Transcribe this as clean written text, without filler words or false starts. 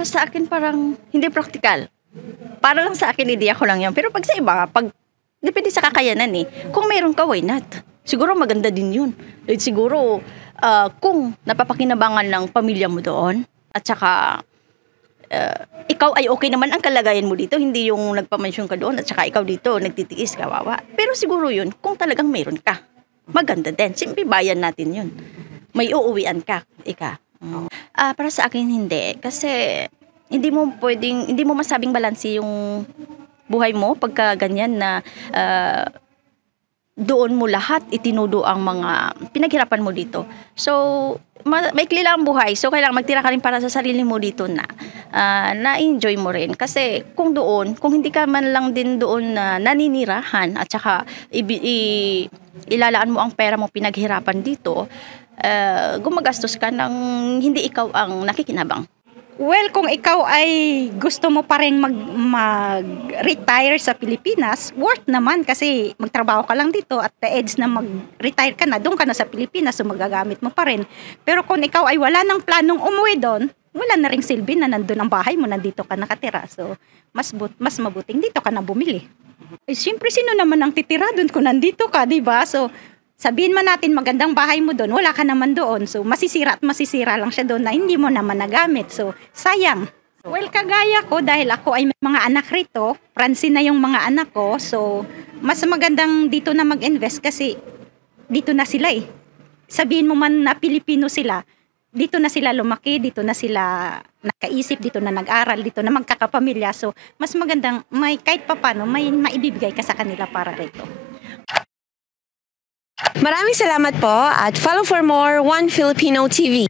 Para sa akin parang hindi praktikal. Para lang sa akin, ideya ko lang yan. Pero pag sa iba, depende sa kakayanan eh. Kung meron ka, why not? Siguro maganda din yun. Siguro, kung napapakinabangan ng pamilya mo doon, at saka, ikaw ay okay naman ang kalagayan mo dito, hindi yung nagpamansyon ka doon, at saka ikaw dito, nagtitiis, kawawa. Pero siguro yun, kung talagang meron ka, maganda din. Simple bayan natin yun. May uuwian ka, para sa akin hindi. Kasi, hindi mo masabing balanse yung buhay mo pagka ganyan na doon mo lahat itinudo ang mga pinaghirapan mo dito. So, maikli lang ang buhay. So, kailangan magtira ka rin para sa sarili mo dito na-enjoy mo rin. Kasi kung hindi ka man lang din doon na naninirahan at saka ilalaan mo ang pera mo pinaghirapan dito, gumagastos ka ng hindi ikaw ang nakikinabang. Well, kung ikaw ay gusto mo pa rin mag-retire sa Pilipinas, worth naman kasi magtrabaho ka lang dito at the edge na mag-retire ka na, doon ka na sa Pilipinas, so magagamit mo pa rin. Pero kung ikaw ay wala nang planong umuwi doon, wala na ring silbi na nandun ang bahay mo, nandito ka nakatira. So, mas mabuting dito ka na bumili. Eh, siyempre, sino naman ang titira doon kung nandito ka, di ba? So, sabihin man natin magandang bahay mo doon, wala ka naman doon. So, masisira lang siya doon na hindi mo naman nagamit. So, sayang. Well, kagaya ko, dahil ako ay may mga anak rito, Francine na yung mga anak ko, so, mas magandang dito na mag-invest kasi dito na sila eh. Sabihin mo man na Pilipino sila, dito na sila lumaki, dito na sila nakaisip, dito na nag-aral, dito na magkakapamilya. So, mas magandang kahit papano, may maibibigay ka sa kanila para rito. Maraming salamat po at follow for more One Filipino TV.